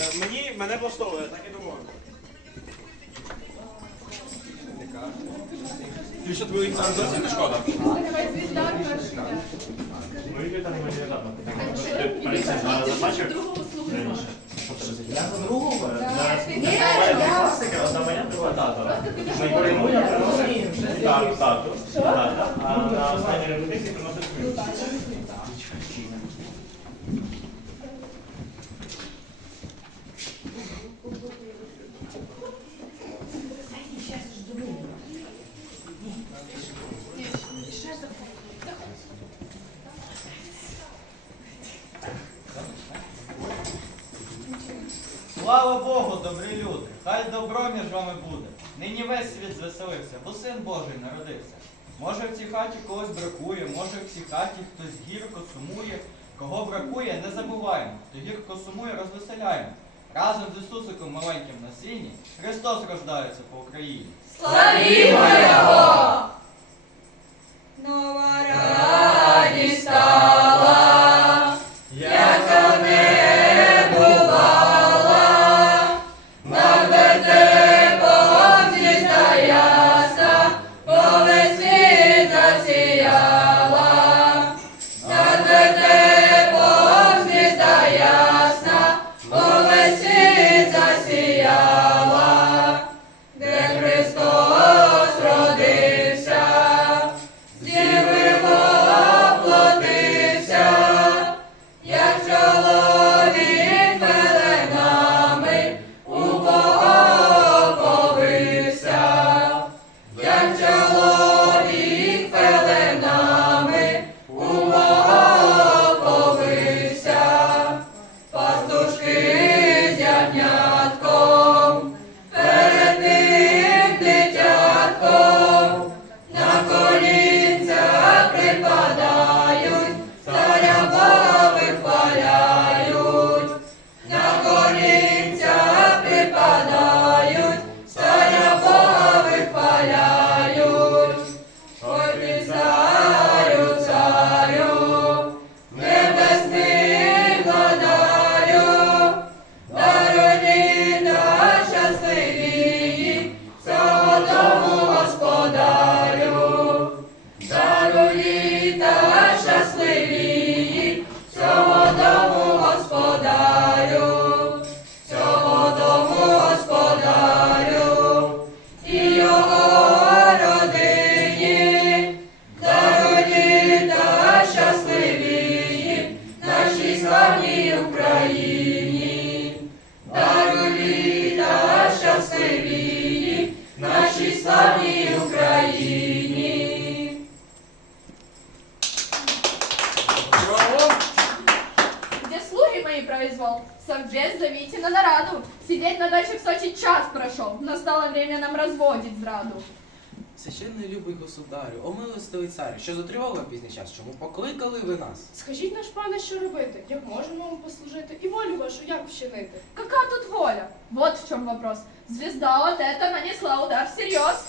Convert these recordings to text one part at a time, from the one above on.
Е, Мені мене влаштовує, так і думаю. Ти що твою імпровізацію не шкода? Мої вітання мені недавно. Ти поліція забачив? Я за другого? Зараз Ні, я. одна моя, друга тата. Ми йому так, А на останній репетиції приносив свою. Слава Богу, добрі люди! Хай добро між вами буде. Нині весь світ звеселився, бо син Божий народився. Може в цій хаті когось бракує, може в цій хаті хтось гірко сумує. Кого бракує, не забуваємо. Хто гірко сумує, розвеселяємо. Разом з Ісусиком маленьким на сіні Христос рождається по Україні. Славімо його! Настало нам разводить зраду. Священний любий государю, о милостивий царю, що затривали пізній час, чому покликали ви нас? Скажіть наш пане, що робити? Як можемо вам послужити? І волю вашу як вчинити? Какая тут воля? Вот в чем вопрос. Звезда вот эта нанесла удар всерьез.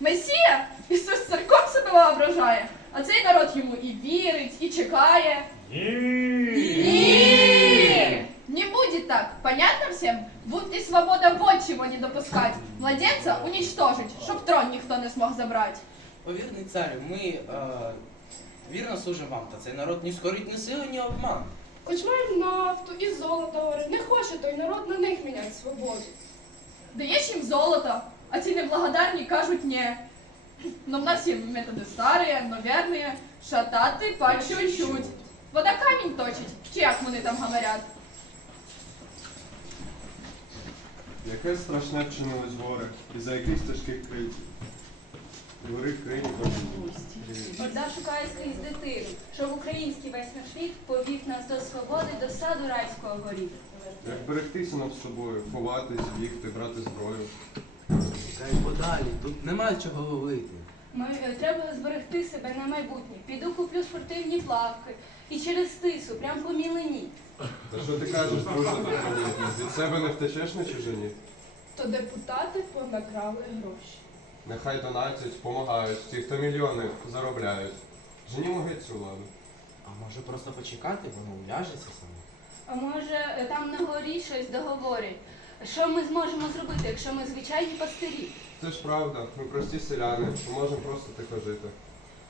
Месія? Ісус царком себе воображає, а цей народ йому і вірить, і чекає. Ні! Так, понятно всем? Будьте свобода вот чего не допускать. Младенца уничтожить, чтоб трон никто не смог забрать. Повірний царю, ми е, вірно служимо вам, та цей народ ні скорить ні сили, ні обман. Хоч маємо нафту і золото, говорить, не хоче той народ на них міняти свободу. Даешь им золото, а те неблагодарні кажуть не. Но в нас є методи старі, но верні, шатати по чуть-чуть. Вода камінь точить, чи як вони там говорять. Яке страшне вчинилось горе, і за яких тяжких крильців. Двори крині Орда шукає скрізь дитину, щоб український весь наш світ повів нас до свободи, до саду райського горів. Як берегтися над собою, ховатись, бігти, брати зброю. Тікай подалі, тут немає чого ловити. Ми, е, треба зберегти себе на майбутнє. Піду куплю спортивні плавки і через тису, прям по мілині. Та що ти кажеш, друже? Від себе не втечеш на чужині? То депутати понакрали гроші. Нехай донатять, помагають, ті, хто мільйони заробляють. Женімо геть цю владу. А може просто почекати, воно уляжеться саме. А може е, там на горі щось договорять? Що ми зможемо зробити, якщо ми звичайні пастирі? Це ж правда, ми прості селяни, ми можемо просто тихо жити.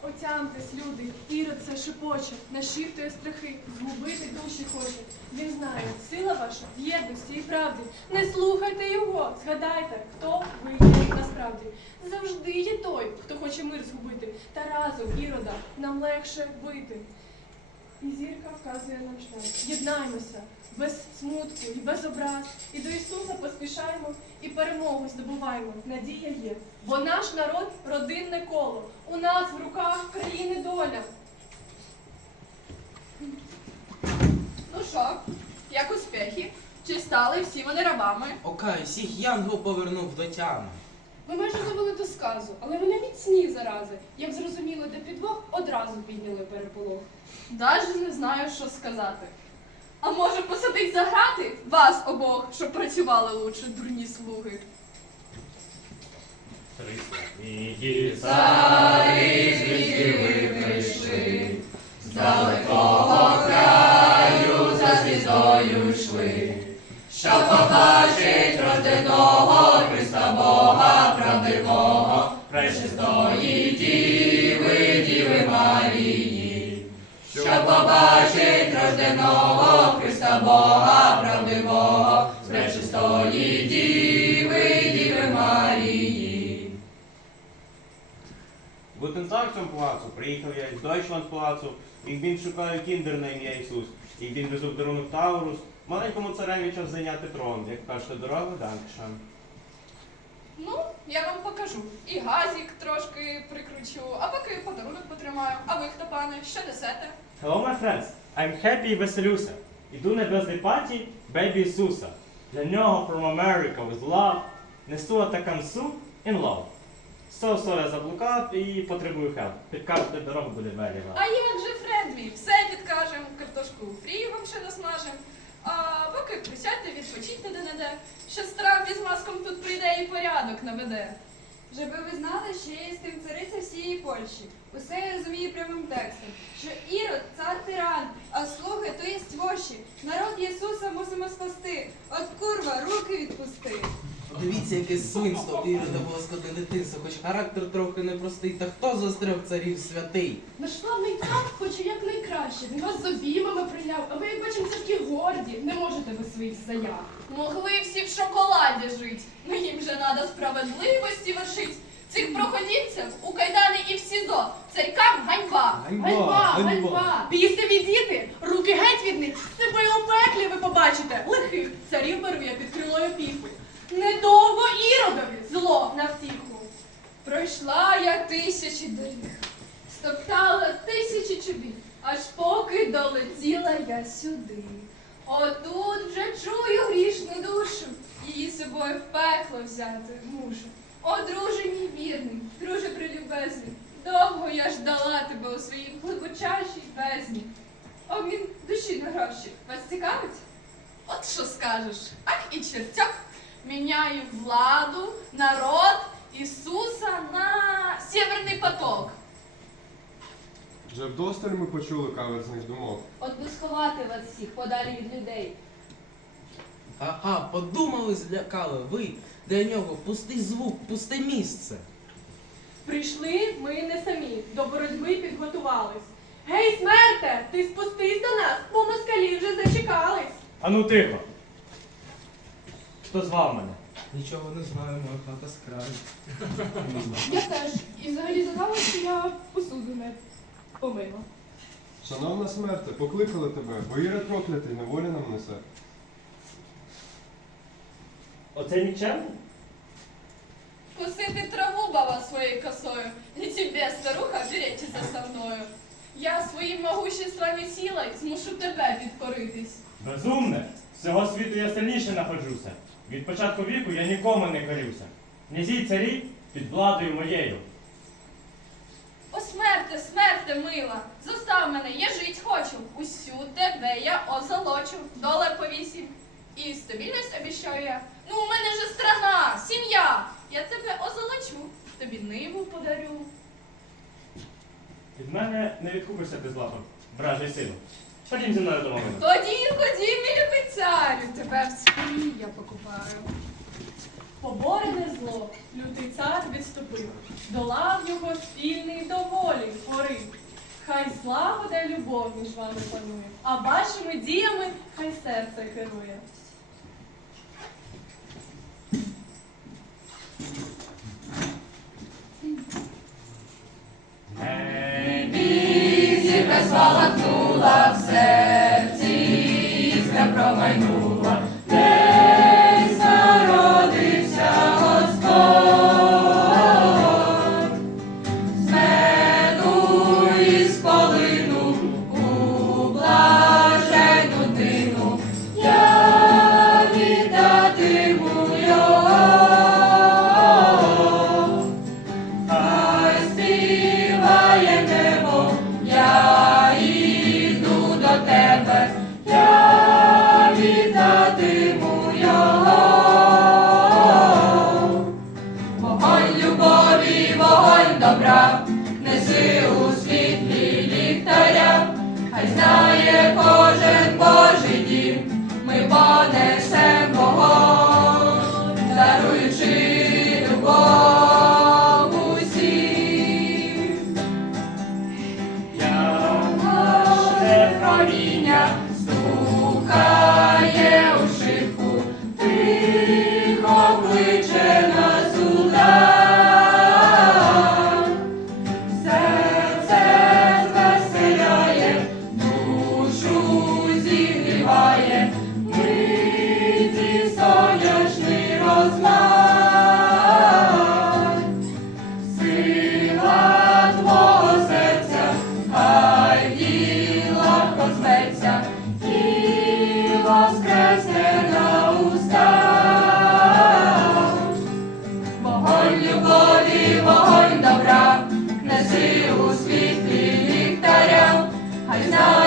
Отямтесь, люди, Ірод це шепоче, нашіптує страхи, згубити душі хоче. Він знає, сила ваша в єдності і правді. Не слухайте його, згадайте, хто ви є насправді. Завжди є той, хто хоче мир згубити, та разом ірода нам легше бити. І зірка вказує нам шлях. Єднаймося без смутку і без образ. І до Ісуса поспішаємо і перемогу здобуваємо. Надія є. Бо наш народ родинне коло. У нас в руках країни доля. Ну що, як успіхи? Чи стали всі вони рабами? Окай, всіх янгол повернув до тями. Ми майже довели до сказу, але вони міцні зарази. Як зрозуміли, де підвох, одразу підняли переполох. Даже не знаю, що сказати. А може посадить за грати вас обох, щоб працювали лучше, дурні слуги. Трисні Цари звідки ви прийшли, з далекого краю за звіздою йшли, щоб побачить рожденого рожденого Христа Бога правдивого, з пречистої діви, діви Марії. Tag Палацу. Приїхав я із Deutschland Палацу. Ich bin шукаю кіндер на ім'я Ісус. Ich bin безух дарунок Таурус. Маленькому цареві час зайняти трон. Як кажете, дорога, Данкшан. Ну, я вам покажу. І газик трошки прикручу, а поки подарунок потримаю. А ви хто, пане, що несете? Hello, my friends. I'm happy і веселюся. Іду на birthday party Baby Ісуса. Для нього from America with love. Несу атакамсу in love. Со-со я заблукав і потребую help. Підкажете дорогу буде very well. А як же френд мій? Все підкажем, картошку фрі вам ще насмажем. А поки присядьте, відпочіть де не Що стравді з маском тут прийде і порядок наведе. Żeby ви знали, що я єстим цариця всієї Польщі. Усе я розумію прямим текстом, що Ірод цар тиран, а слуги то єсть воші. Народ Єсуса мусимо спасти. От курва, руки відпусти. Подивіться, яке свинство Ірода було скотне дитинство, хоч характер трохи непростий. Та хто застряг царів святий? Наш славний цар хоче якнайкраще. Він вас з обіймами прийняв, а ви, як бачимо, такі горді. Не можете ви своїх заяв. Могли всі в шоколаді жить. Ну їм же надо справедливості вершить. Цих проходівців у кайдани і в СІЗО. Царькам ганьба. Ганьба, ганьба! Бісові діти, руки геть від них, себе у пеклі ви побачите. Лихих царів беру я під крилою піху. Недовго іродові зло на втіху. Пройшла я тисячі доріг, стоптала тисячі чобіт, аж поки долетіла я сюди. Отут вже чую грішну душу, її з собою в пекло взяти мушу. О, друже вірний, друже прилюбезний, довго я ждала тебе у своїй глибочайшій бездні. Обмін душі на гроші вас цікавить? От що скажеш, ах і чертяк. Міняю владу, народ, Ісуса на Сєвєрний поток. Вже вдосталь ми почули каверзних думок. От би сховати вас всіх подалі від людей. Ага, подумали, злякали ви. Для нього пустий звук, пусте місце. Прийшли ми не самі, до боротьби підготувались. Гей, смерте, ти спустись до нас, бо москалі вже зачекались. Ану тихо. Хто звав мене? Нічого не знаю, моя хата з краю. Я теж. І взагалі додала, що я посуду не помила. Шановна смерте, покликали тебе, бо Ірод проклятий, неволі нам несе. Оце нічемний? Кусити траву, баба, своєю косою. Не тебе, старуха, беречься со мною. Я своїм могуществом і силою змушу тебе підкоритись. Безумне! Всього світу я сильніше находжуся. Від початку віку я нікому не корюся. Князі царі під владою моєю. О, смерте, смерте, мила, зостав мене, я жить хочу. Усю тебе я озолочу, долар повісім. І стабільність обіщаю я. Ну, у мене же страна, сім'я. Я тебе озолочу, тобі ниву подарю. Від мене не відкупишся ти златом, вражий сину. Ходім зі мною до мами. Тоді, ходім, мій любий царю, тебе в спині я покупаю. Поборене зло, лютий цар відступив, долав його спільний до волі. Хай злагода й любов між вами панує, а вашими діями хай серце керує. Любові, вогонь добра, неси у світлі ліхтаря, хай знає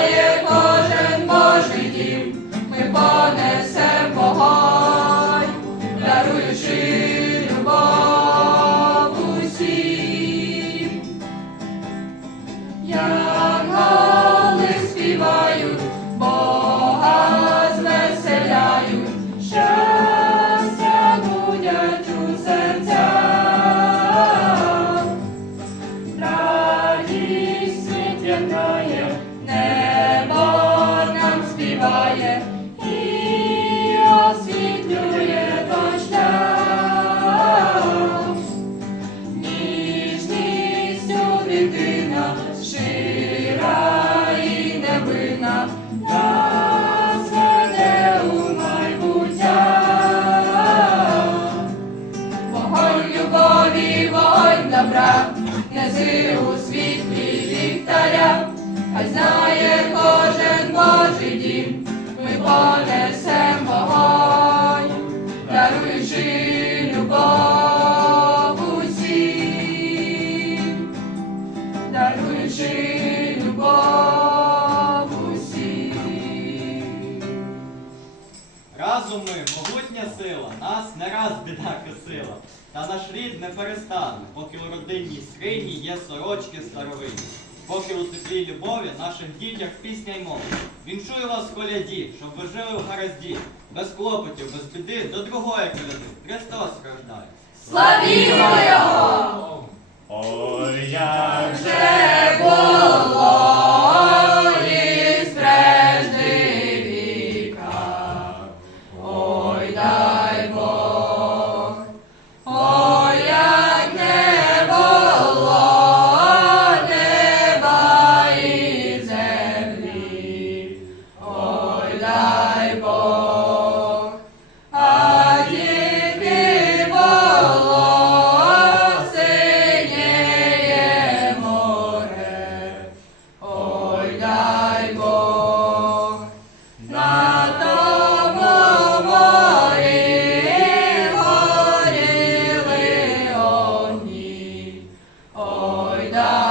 хай знає кожен Божий дім, ми понесем вогонь, даруючи любов усім, даруючи любов усім. Разом ми могутня сила, нас не раз біда косила. Та наш рід не перестане, поки у родинній скрині є сорочки старовинні. Поки у теплій любові наших дітях пісня й мова. Віншую вас, коляді, щоб ви жили в гаразді, без клопотів, без біди, до другої коляди. Христос рождає. Славімо його! Ой, як же було Ой,